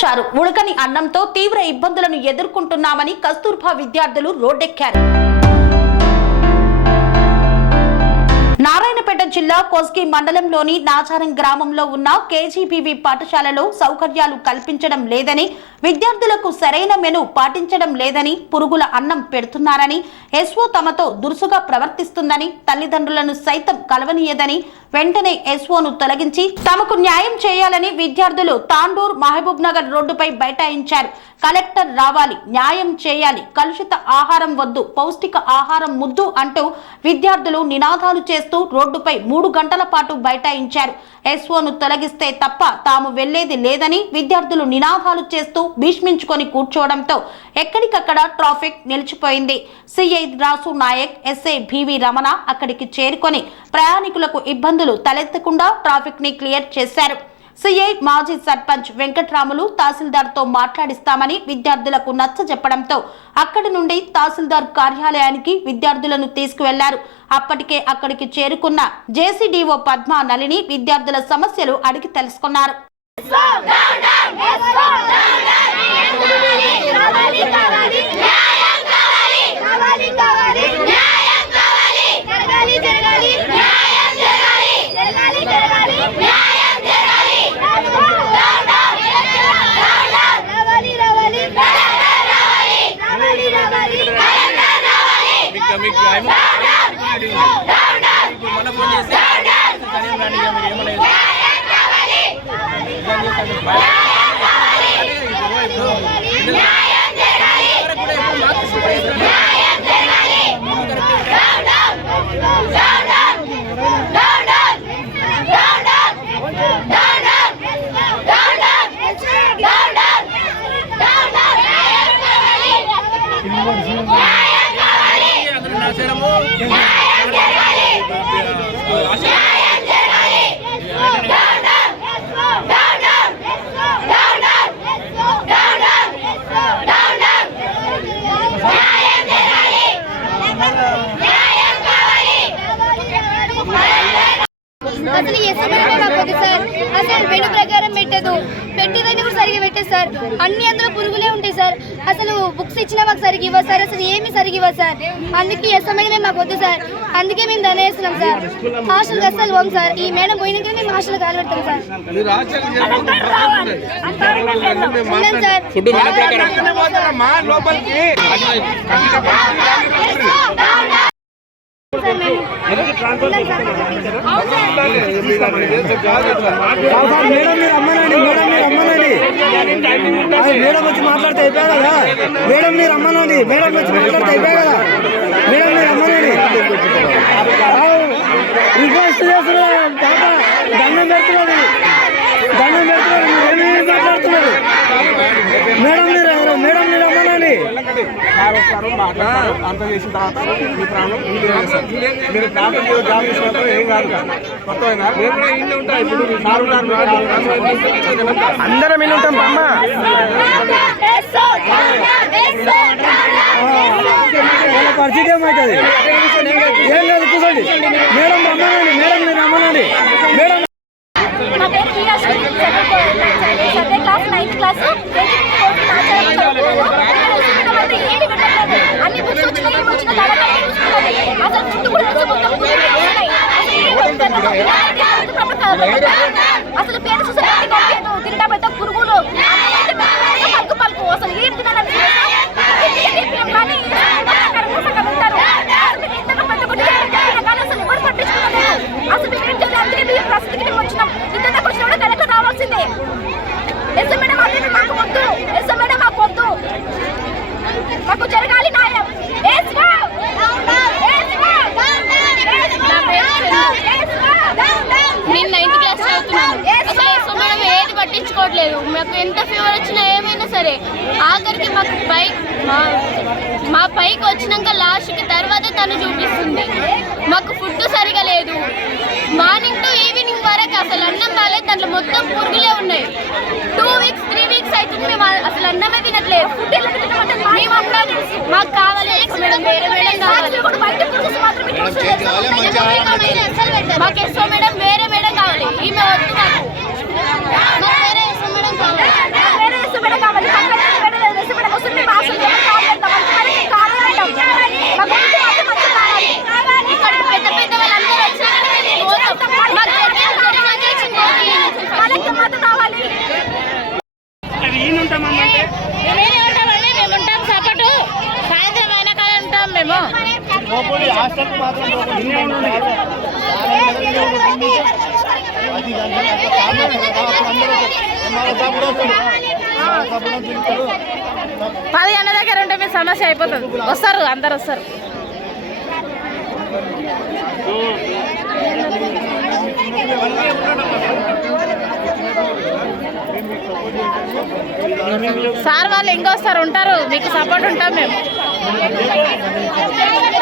చారు ఉడకని అన్నంతో తీవ్ర ఇబ్బందులను ఎదుర్కొంటున్నామని కస్తూర్బా విద్యార్థులు రోడ్డెక్కారు. నారాయణపేట జిల్లా కోస్గి మండలంలోని నాచారం గ్రామంలో ఉన్న కేజీబీవీ పాఠశాలలో సౌకర్యాలు కల్పించడం లేదని విద్యార్థులకు సరైన మెను పాటించడం లేదని పురుగుల అన్నం పెడుతున్నారని ఎస్ఓ తమతో దురుసుగా ప్రవర్తిస్తుందని తల్లిదండ్రులను సైతం కలవనీయదని వెంటనే ఎస్ఓను తొలగించి తమకు న్యాయం చేయాలని విద్యార్థులు తాండూర్ మహబూబ్ నగర్ రోడ్డుపై బైఠాయించారు. కలెక్టర్ రావాలి న్యాయం చేయాలి కలుషిత ఆహారం వద్దు పౌష్టిక ఆహారం ముద్దు అంటూ విద్యార్థులు నినాదాలు చేస్తూ రోడ్డుపై మూడు గంటల పాటు బైఠాయించారు. ఎస్ఓను తొలగిస్తే తప్ప తాము వెళ్ళేది లేదని విద్యార్థులు నినాదాలు చేస్తూ భీష్మించుకొని కూర్చోవడంతో ఎక్కడికక్కడ ట్రాఫిక్ నిలిచిపోయింది. సిఐ రాసు నాయక్ ఎస్ఐ బివి రమణ అక్కడికి చేరుకొని ప్రయాణికులకు ఇబ్బందులు తలెత్తకుండా ట్రాఫిక్ని క్లియర్ చేశారు. సిఐ మాజీ సర్పంచ్ వెంకట్రాములు తహసీల్దార్తో మాట్లాడిస్తామని విద్యార్థులకు నచ్చ చెప్పడంతో అక్కడి నుండి తహసీల్దార్ కార్యాలయానికి విద్యార్థులను తీసుకువెళ్ళారు. అప్పటికే అక్కడికి చేరుకున్న జేసీడీఓ పద్మ నలిని విద్యార్థుల సమస్యలు అడిగి తెలుసుకున్నారు. కావాలి కావాలి న్యాయం కావాలి కావాలి కావాలి న్యాయం కావాలి జరగాలి జరగాలి న్యాయం జరగాలి జరగాలి జరగాలి న్యాయం జరగాలి రావాలి రావాలి రావాలి రావాలి రావాలి మీకు మీకు ఏమో ఇప్పుడు మన ఫోన్ చేస్తే సరే రండి ఇక మీరు అసలు మాకు వద్దు సార్ అసలు మెను ప్రకారం పెట్టదు పెట్టేదని కూడా సరిగా పెట్టదు సార్ అన్ని అందులో పురుగులే ఉంటాయి సార్ అసలు బుక్స్ ఇచ్చినా మాకు సరిగా ఇవ్వదు సార్ అసలు ఏమి సరిగా ఇవ్వదు సార్ అందుకే సమయంలో మాకు వద్దు సార్ అందుకే మేము దనేస్తున్నాం సార్ హాస్టల్కి అసలు పోం సాల్ ఈ మేడం పోయినాక మేము హాస్టల్ కాలు పెడతాం సార్. ఉన్నాం సార్ సార్ మేము ఉన్నాం సార్ మేడం మీరు అమ్మనండి మేడం మీరు అమ్మనండి మేడం వచ్చి మాట్లాడితే అయిపోయా కదా. మేడం మీరు అమ్మనండి మేడం వచ్చి మాట్లాడితే అయిపోయా కదా మేడం మీరు అమ్మనండి రిక్వెస్ట్ చేస్తున్నారు పాప దండం పెడుతున్నారు దండం పెడుతున్నారు మీరు ఏమేమి మాట్లాడుతున్నారు మేడం మీరు ఎవరు? మేడం మీరు అమ్మనండి సార్ వస్తారు మాట్లాడతారు. అంత చేసిన తర్వాత మీ ప్రాణం మీరు జాబ్ చేసినప్పుడు ఏం కాదు కాదు. అందరం ఇల్లు ఉంటాం అమ్మ. వాళ్ళ పరిస్థితి ఏమవుతుంది ఏం లేదు కూర్చోండి. మేడం రమ్మనండి మేడం మీరు రమ్మనండి. మేడం నా పేరు Priya Sri second class ninth class అన్ని బుక్స్ వచ్చినాయి ఏమి వచ్చినా తలకాయ చూసుకున్నది అసలు ఫుడ్ కూడా అసలు మొత్తం పురుగులు ఉన్నాయి. అసలు ఏం వద్దన్నమాట. ఇలాంటి ఫుడ్ problem కదా. అసలు పేరు చూసే కనిపించదు పురుగులు అన్నం అంటే పలుకు పలుకు అసలు ఏం తినాలని కానీ సగం ఉంటారు అసలు ఇంతగా పెద్ద కొట్టి కానీ అసలు ఎవరు పట్టించుకున్నారు అసలు మేము ఏం చేయాలి అందుకే మేము ప్రస్తుతికి మేము వచ్చినాం ఇంత దాకా వచ్చినా కూడా కలెక్టర్ రావాల్సిందే ఎస్ మేడం అదే మాకు వద్దు ఎస్ మేడం మాకు వద్దు మాకు జరగాలి న్యాయం ఎస్గా ఎస్గా నేను నైన్త్ క్లాస్ చదువుతున్నాను అసలు ఎస్ఓ మేడం ఏది పట్టించుకోవట్లేదు మాకు ఎంత ఫీవర్ వచ్చినా ఏమైనా సరే ఆఖరికి మాకు పైక్ మా మా పైకి వచ్చినాక లాస్ట్కి తర్వాత తను చూపిస్తుంది. మాకు ఫుడ్ సరిగా లేదు. మార్నింగ్ టు ఈవినింగ్ వరకు అసలు అన్నం బాగాలేదు దాంట్లో మొత్తం పురుగులే ఉన్నాయి. టూ వీక్స్ త్రీ వీక్స్ అవుతుంది మేము అసలు అన్నమే తినట్లేదు ఫుడ్ మాకు కావాలి. ఎక్స్ మేడం వేరే మేడం కావాలి. మాకు ఎస్ఓ మేడం వేరే మేడం కావాలి. ఈమె వద్దు మాకు మాకు వేరే ఎస్ఓ మేడం కావాలి వేరే ఎస్ పది గంటల దగ్గర ఉంటే మీ సమస్య అయిపోతుంది. వస్తారు అందరు వస్తారు. సార్ వాళ్ళు ఇంకొస్తారు ఉంటారు. మీకు సపోర్ట్ ఉంటాం మేము.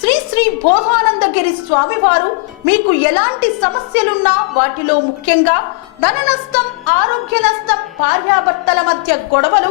శ్రీ శ్రీ బోధానందగిరి స్వామివారు మీకు ఎలాంటి సమస్యలున్నా వాటిలో ముఖ్యంగా ధన నష్టం ఆరోగ్య నష్టం భార్యాభర్తల మధ్య గొడవలు